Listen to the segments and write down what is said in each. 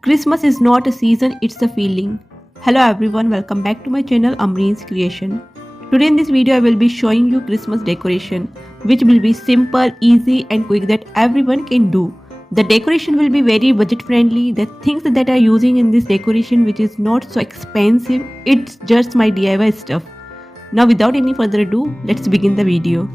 Christmas is not a season, it's a feeling. Hello everyone, welcome back to my channel Amreenscreation. Today in this video I will be showing you Christmas decoration which will be simple, easy and quick that everyone can do. The decoration will be very budget friendly. The things that are using in this decoration which is not so expensive, it's just my DIY stuff. Now without any further ado, let's begin the video.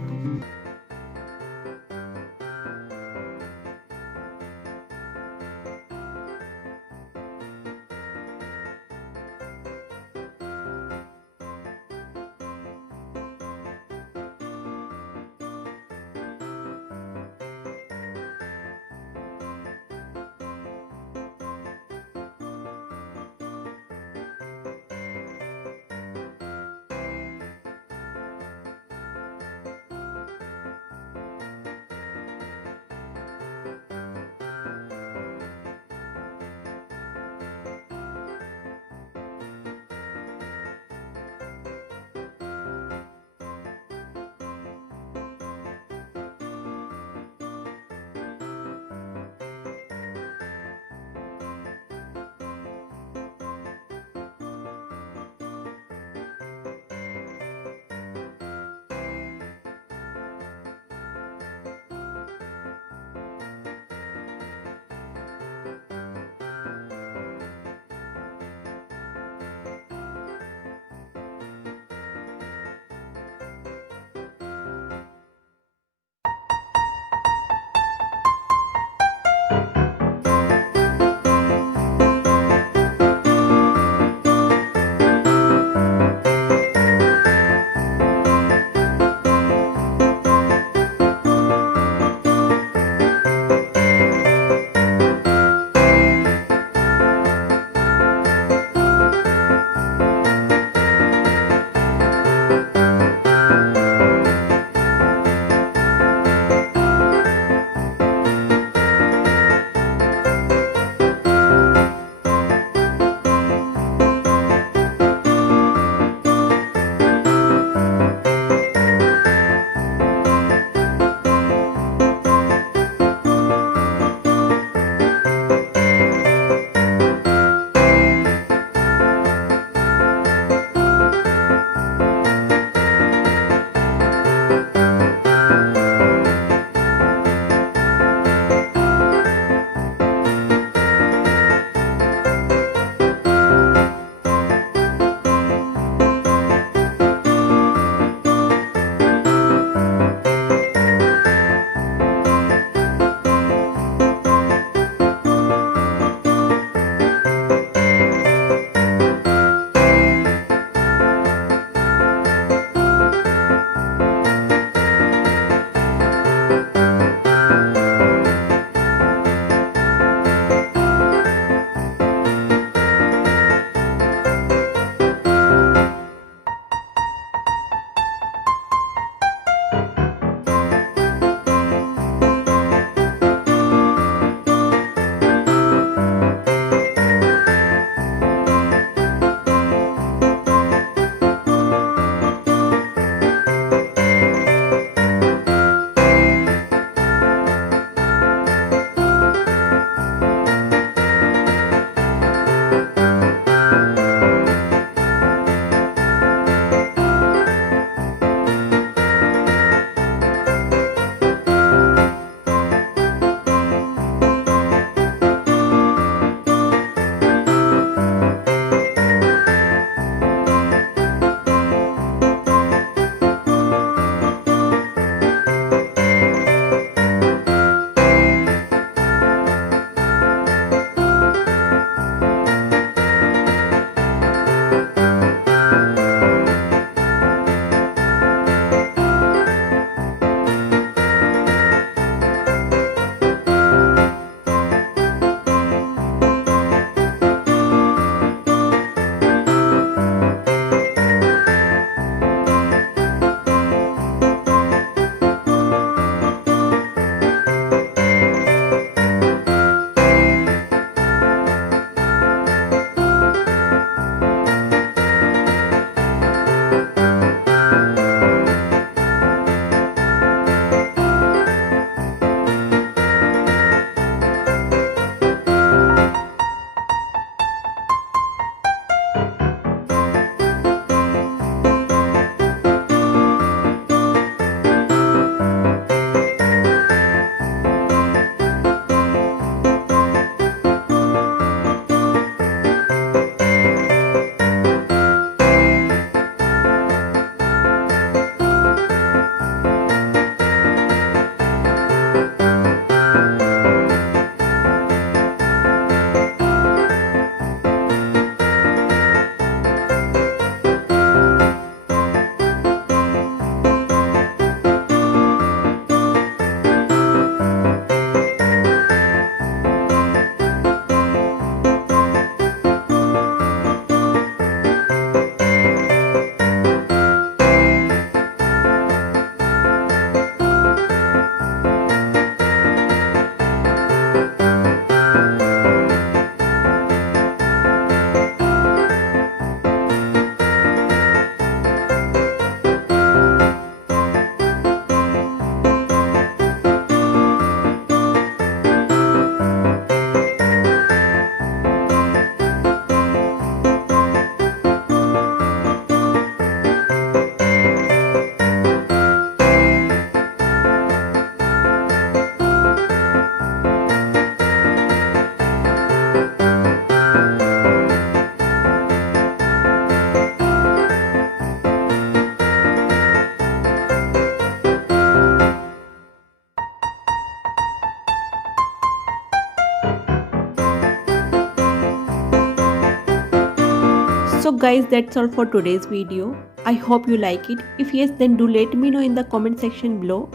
guys, that's all for today's video. I hope you like it. If yes, then do let me know in the comment section below.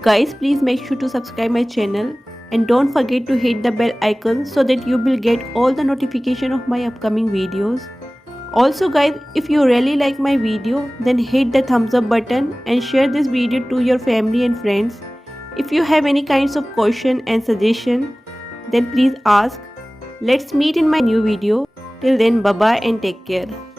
Guys, please make sure to subscribe my channel and don't forget to hit the bell icon so that you will get all the notification of my upcoming videos. Also guys, if you really like my video, then hit the thumbs up button and share this video to your family and friends. If you have any kinds of question and suggestion, then please ask. Let's meet in my new video. Till then, bye bye and take care.